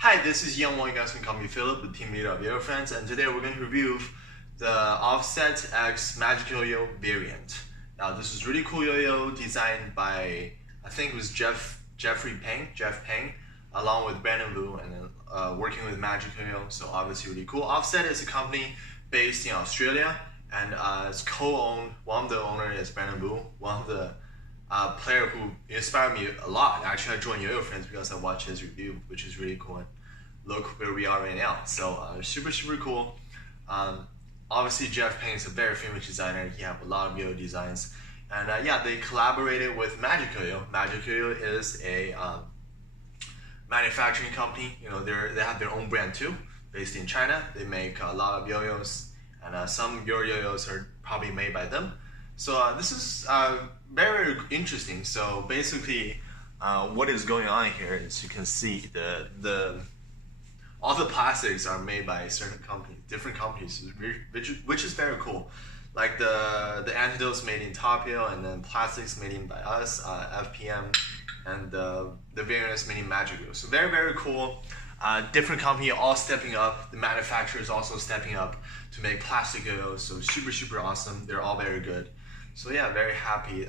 Hi, this is Young One. You guys can call me Philip, the team leader of Yo-Yo Friends, and today we're going to review the Offset X Magic Yo-Yo variant. Now, this is really cool yo-yo designed by, I think it was Jeff Peng, along with Brandon Wu, and then working with Magic Yo-Yo, so obviously really cool. Offset is a company based in Australia, and it's co-owned. One of the owners is Brandon Wu, one of the player who inspired me a lot. Actually, I joined Yo-Yo Friends because I watched his review, which is really cool. And look where we are right now. So super cool. Obviously, Jeff Peng is a very famous designer. He has a lot of yo-yo designs. And yeah, they collaborated with Magic Yo-Yo. Magic Yo-Yo is a manufacturing company. You know, they have their own brand too, based in China. They make a lot of yo-yos, and some yo-yos are probably made by them. So this is very interesting. So basically, what is going on here is you can see all the plastics are made by certain companies, different companies, which is very cool. Like the antidotes made in Tapio, and then plastics made in by us, FPM, and the variants made in Magic Yo. So very cool. Different company all stepping up. The manufacturers also stepping up to make plastic yo-yos. So super awesome. They're all very good. So yeah, very happy.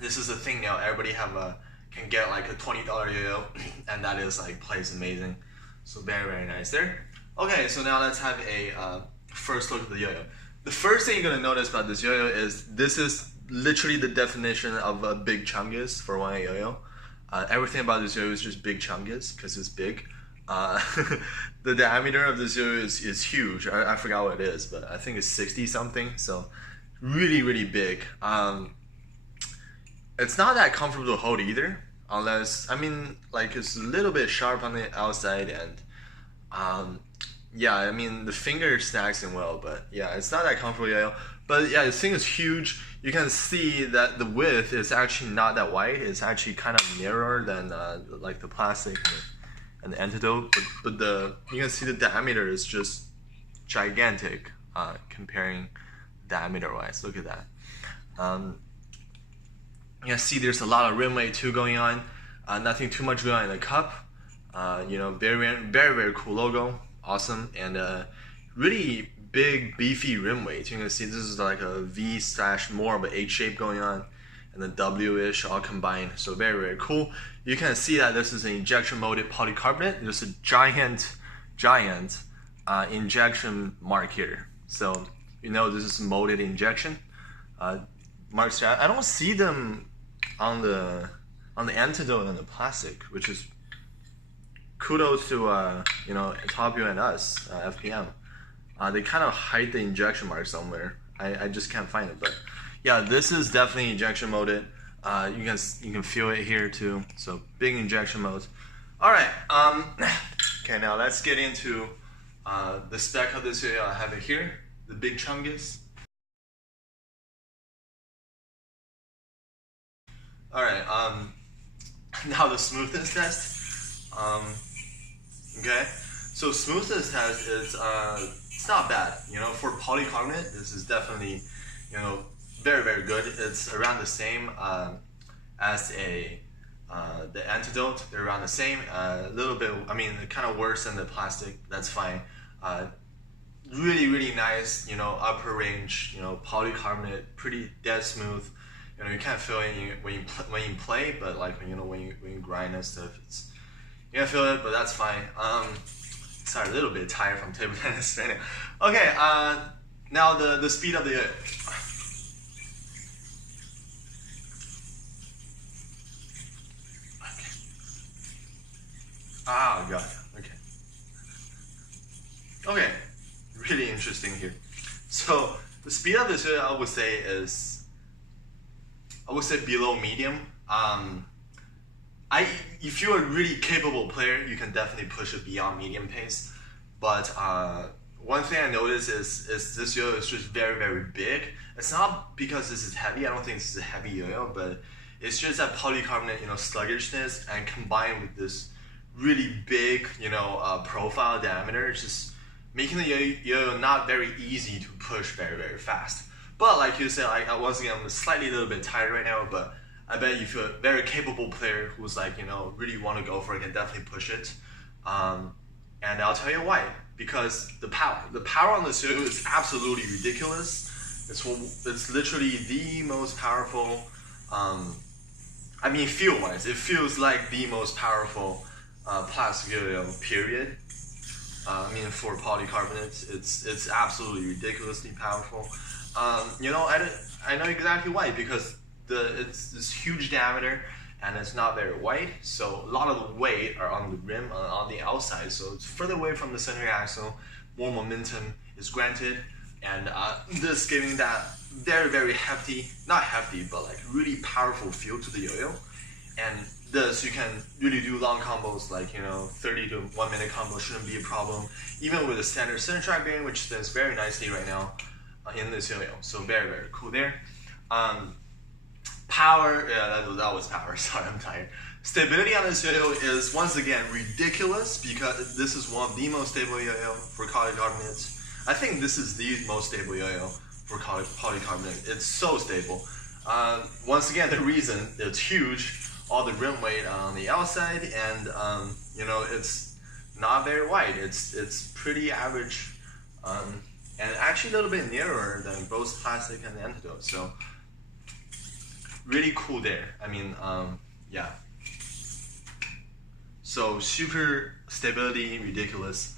This is the thing now. Everybody can get like a $20 yo-yo, and that is like plays amazing. So very nice there. Okay, so now let's have a first look at the yo-yo. The first thing you're gonna notice about this yo-yo is this is literally the definition of a big chungus for one yo-yo. Everything about this yo-yo is just big chungus because it's big. The diameter of this yo-yo is huge. I forgot what it is, but I think it's 60 something. So really big. It's not that comfortable to hold either, unless, I mean, like, it's a little bit sharp on the outside, and yeah, I mean, the finger snags in well, but yeah, it's not that comfortable yo-yo. But yeah, this thing is huge. You can see that the width is actually not that wide. It's actually kind of narrower than like the plastic and the antidote, but you can see the diameter is just gigantic comparing diameter wise. Look at that. You can see there's a lot of rim weight too going on. Nothing too much going on in the cup. You know, very cool logo, awesome, and really big beefy rim weight. You can see this is like a V / more of an H shape going on, and the W-ish all combined. So very cool. You can see that this is an injection molded polycarbonate. There's a giant injection mark here. So you know this is molded injection. Marks. I don't see them on the antidote and the plastic, which is kudos to you know, Tapio and us, FPM. They kind of hide the injection mark somewhere. I just can't find it, but yeah, this is definitely injection molded. You can feel it here too. So big injection mold. All right. Okay, now let's get into the spec of this yo-yo. I have it here. The big chungus. Alright, now the smoothness test. Okay, so smoothness test is it's not bad. You know, for polycarbonate, this is definitely, you know, very good. It's around the same as the antidote. They're around the same. A little bit, I mean, kind of worse than the plastic. That's fine. Really nice. You know, upper range. You know, polycarbonate, pretty dead smooth. You know, you can't feel it when you play, but like when you grind and stuff, you can't feel it, but that's fine. Sorry, a little bit tired from table tennis right now. Okay, now the speed of the yo-yo. Okay. Oh god. Okay, really interesting here. So the speed of this yo-yo, I would say below medium. If you're a really capable player, you can definitely push it beyond medium pace. But one thing I noticed is this yo-yo is just very big. It's not because this is heavy. I don't think this is a heavy yo-yo, but it's just that polycarbonate, you know, sluggishness, and combined with this really big, you know, profile diameter, it's just making the yo-yo not very easy to push very fast. But like you said, once again, I'm slightly a little bit tired right now, but I bet if you're a very capable player who's like, you know, really want to go for it, can definitely push it. And I'll tell you why. Because the power on this yo-yo is absolutely ridiculous. It's literally the most powerful. I mean, feel-wise, it feels like the most powerful plastic yo-yo. Period. I mean, for polycarbonate, it's absolutely ridiculously powerful. You know, I know exactly why, because it's this huge diameter and it's not very wide, so a lot of the weight are on the rim, on the outside, so it's further away from the center axle, more momentum is granted, and this giving that very hefty, not hefty, but like really powerful feel to the yo-yo. And this, you can really do long combos, like, you know, 30 to 1 minute combo shouldn't be a problem, even with a standard center track bearing, which spins very nicely right now in this yo-yo. So very cool there. Power, yeah, that was power. Sorry, I'm tired. Stability on this yo-yo is once again ridiculous, because this is one of the most stable yo-yo for polycarbonates. I think this is the most stable yo-yo for polycarbonate. It's so stable. Once again, the reason it's huge, all the rim weight on the outside, and you know, it's not very wide. It's pretty average, and actually a little bit narrower than both plastic and the antidote. So really cool there. I mean, yeah. So super stability, ridiculous.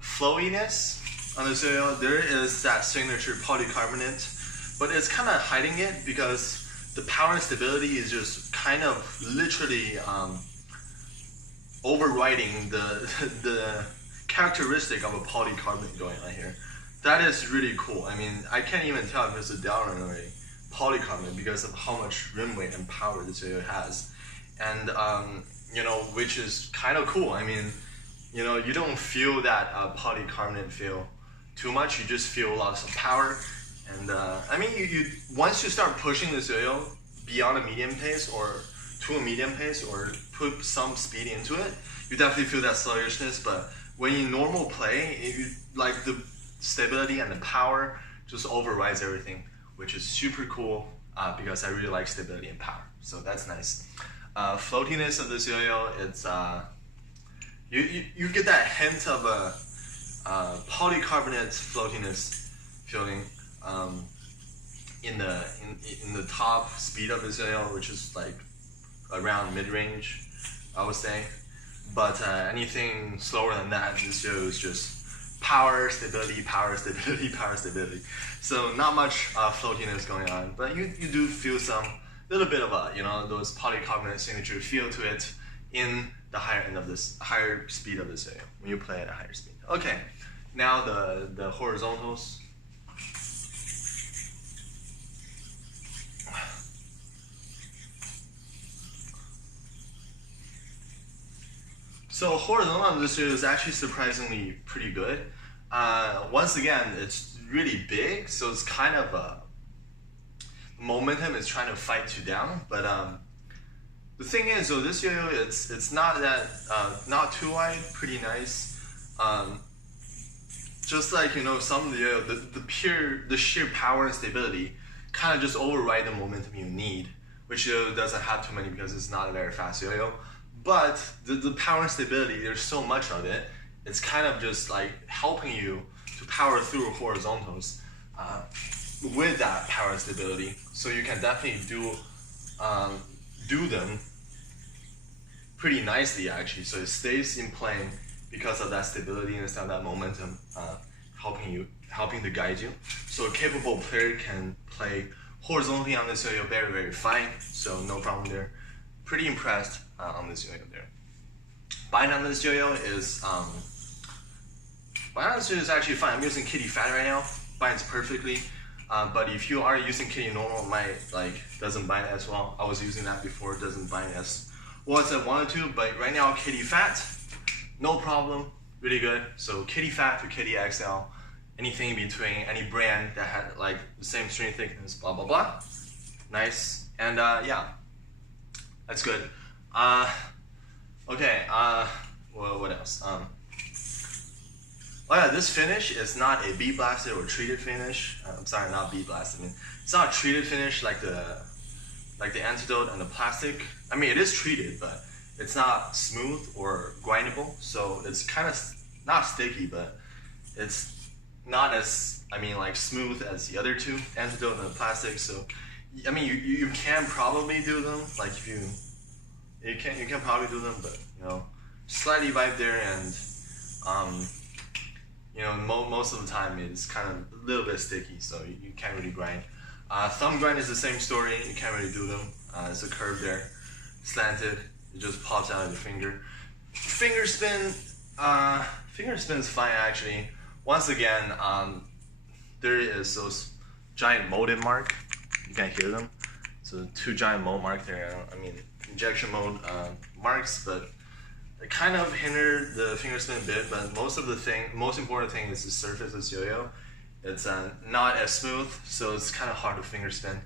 Flowiness on this yo-yo, there is that signature polycarbonate, but it's kind of hiding it because the power and stability is just kind of literally overriding the characteristic of a polycarbonate going on here. That is really cool. I mean, I can't even tell if it's a Delrin or a polycarbonate because of how much rim weight and power this yo-yo has. And you know, which is kind of cool. I mean, you know, you don't feel that polycarbonate feel too much. You just feel lots of power. And I mean, you once you start pushing this yo-yo beyond a medium pace or to a medium pace or put some speed into it, you definitely feel that sluggishness. But when you normal play, like the stability and the power just overrides everything, which is super cool because I really like stability and power. So that's nice. Floatiness of this yo-yo, it's you get that hint of a polycarbonate floatiness feeling in the top speed of this yo-yo, which is like around mid-range, I would say. But anything slower than that, this yo-yo is just power, stability, power, stability, power, stability. So not much floatiness going on, but you do feel some little bit of a, you know, those polycarbonate signature feel to it in the higher end of this, higher speed of this yo-yo when you play at a higher speed. Okay, now the horizontals. So horizontal on this yo-yo is actually surprisingly pretty good. Once again, it's really big, so it's kind of momentum is trying to fight you down. But the thing is, so this yo-yo, it's not that not too wide, pretty nice. Just like, you know, some of the yo-yo, the sheer power and stability kind of just override the momentum you need, which yo-yo doesn't have too many because it's not a very fast yo-yo. But the power and stability, there's so much of it, it's kind of just like helping you to power through horizontals with that power and stability. So you can definitely do them pretty nicely actually. So it stays in plane because of that stability and instead of that momentum helping to guide you. So a capable player can play horizontally on this yo-yo very fine. So no problem there. Pretty impressed on this yo-yo there. Bind on this yo-yo is actually fine. I'm using Kitty Fat right now. Binds perfectly. But if you are using Kitty Normal, it might doesn't bind as well. I was using that before, it doesn't bind as well as I wanted to. But right now, Kitty Fat, no problem, really good. So Kitty Fat to Kitty XL, anything in between, any brand that had like the same string thickness, blah blah blah. Nice. And yeah. That's good. Okay, well, what else? Oh yeah, this finish is not a bead blasted or treated finish. I'm sorry, not bead blasted. I mean, it's not a treated finish like the antidote and the plastic. I mean, it is treated, but it's not smooth or grindable mechanical, so it's kind of not sticky, but it's not as, I mean, like smooth as the other two, antidote and the plastic. So I mean, you can probably do them, like if you can probably do them, but you know, slightly vibe there, and you know, most of the time it's kind of a little bit sticky, so you can't really grind. Thumb grind is the same story. You can't really do them. It's a curve there, slanted. It just pops out of the finger. Finger spin is fine actually. Once again, there is those giant molded mark. You can hear them. So 2 giant mold mark there. I mean, injection mold marks, but it kind of hindered the finger spin a bit. But most important thing is the surface of this yo-yo. It's not as smooth, so it's kind of hard to finger spin.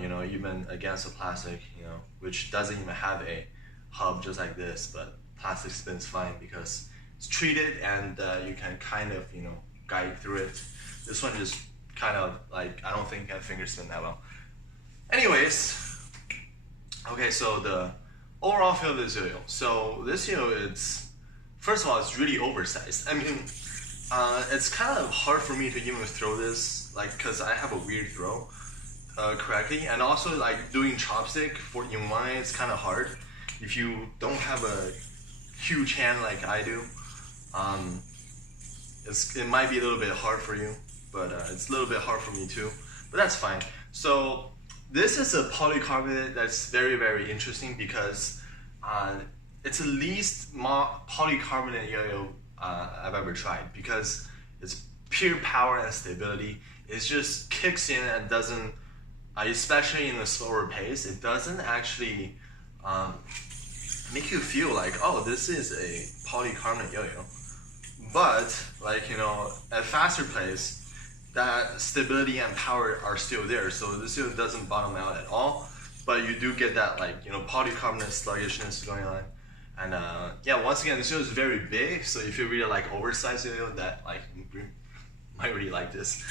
You know, even against a plastic, you know, which doesn't even have a hub just like this, but plastic spins fine because it's treated and you can kind of, you know, guide through it. This one just kind of like, I don't think I finger spin that well. Anyways, okay, so the overall feel of this yo-yo. So this yo-yo, it's, first of all, it's really oversized. I mean, it's kind of hard for me to even throw this, like, cause I have a weird throw correctly, and also like doing chopstick in one, it's kind of hard if you don't have a huge hand like I do. It might be a little bit hard for you, but it's a little bit hard for me too, but that's fine. So this is a polycarbonate that's very, very interesting because it's the least polycarbonate yo-yo I've ever tried, because it's pure power and stability. It just kicks in and doesn't, especially in a slower pace, it doesn't actually make you feel like, oh, this is a polycarbonate yo-yo. But like, you know, at faster pace, that stability and power are still there. So this yo doesn't bottom out at all, but you do get that, like, you know, polycarbonate sluggishness going on. And yeah, once again, this yo is very big, so if you really like oversized yo-yo, that like might really like this.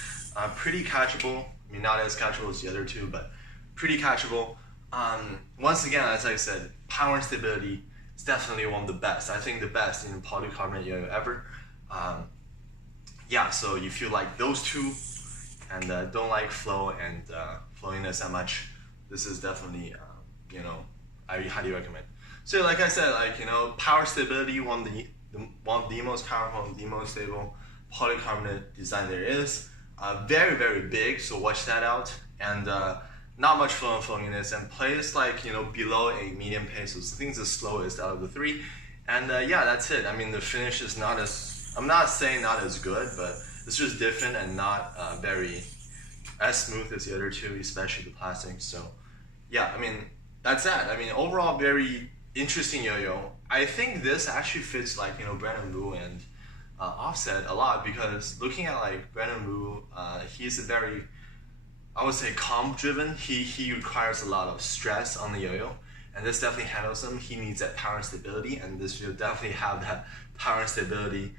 Pretty catchable. I mean, not as catchable as the other two, but pretty catchable. Once again, as I said, power and stability is definitely one of the best. I think the best in polycarbonate yo-yo ever. Yeah, so if you like those two and don't like flow and flowiness that much, this is definitely, you know, I highly recommend. So like I said, like, you know, power stability, one of the most powerful and the most stable polycarbonate design there is. Very, very big, so watch that out. And not much flow and flowiness, and plays like, you know, below a medium pace, so I think it's the slowest out of the 3. And yeah, that's it. I mean, the finish is not as, I'm not saying not as good, but it's just different and not very as smooth as the other two, especially the plastic. So yeah, I mean, that's that. I mean, overall, very interesting yo-yo. I think this actually fits like, you know, Brandon Wu and Offset a lot, because looking at like Brandon Wu, he's a very, I would say, comp driven. He requires a lot of stress on the yo-yo, and this definitely handles him. He needs that power and stability, and this will definitely have that power and stability,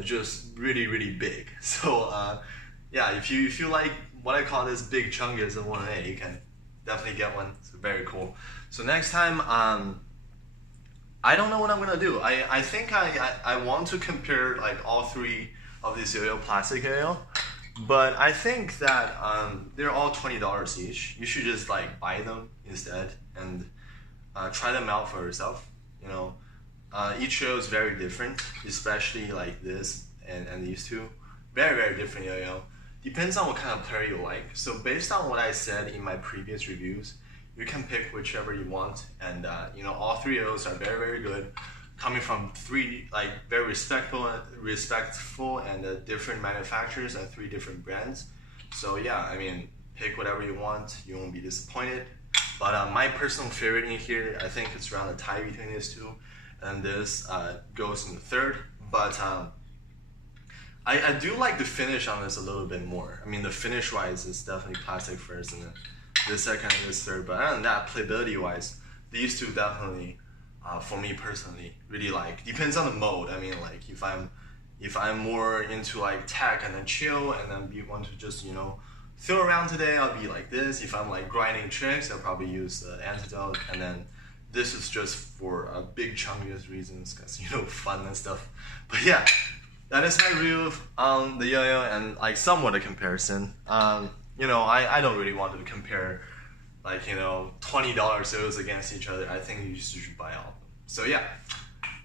just really, really big. So yeah, if you like what I call this big chungus in 1A, you can definitely get one. It's very cool. So next time, I don't know what I'm gonna do. I think I want to compare like all 3 of these yo-yo, plastic yo-yo, but I think that they're all $20 each. You should just like buy them instead and try them out for yourself. You know, each yo is very different, especially like this and these two. Very, very different yo-yo. Depends on what kind of player you like. So based on what I said in my previous reviews, you can pick whichever you want, and you know, all 3 of those are very, very good, coming from 3 like very respectful and different manufacturers and 3 different brands. So yeah, I mean, pick whatever you want, you won't be disappointed. But my personal favorite in here, I think it's around the tie between these two, and this goes in the 3rd. But I do like the finish on this a little bit more. I mean, the finish wise is definitely plastic first, and then this 2nd and this 3rd. But other than that, playability wise, these two definitely, for me personally, really like. Depends on the mode. I mean, like if I'm more into like tech and then chill, and then want to just, you know, throw around today, I'll be like this. If I'm like grinding tricks, I'll probably use the antidote, and then this is just for a big chunkiest reasons, because fun and stuff. But yeah, that is my review on the yo-yo and like somewhat a comparison. I don't really want to compare like $20 sales against each other. I think you should buy all of them. So yeah,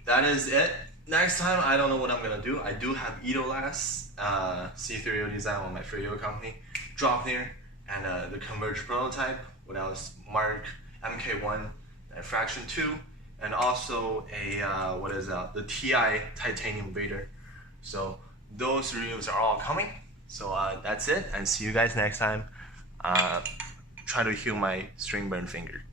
that is it. Next time, I don't know what I'm gonna do. I do have Idolast C3O design on my Freyo company drop there, and the Converge prototype. What else? Mark MK1 and Fraction 2, and also the TI Titanium Vader. So those reviews are all coming. So that's it, and see you guys next time. Try to heal my string burn finger.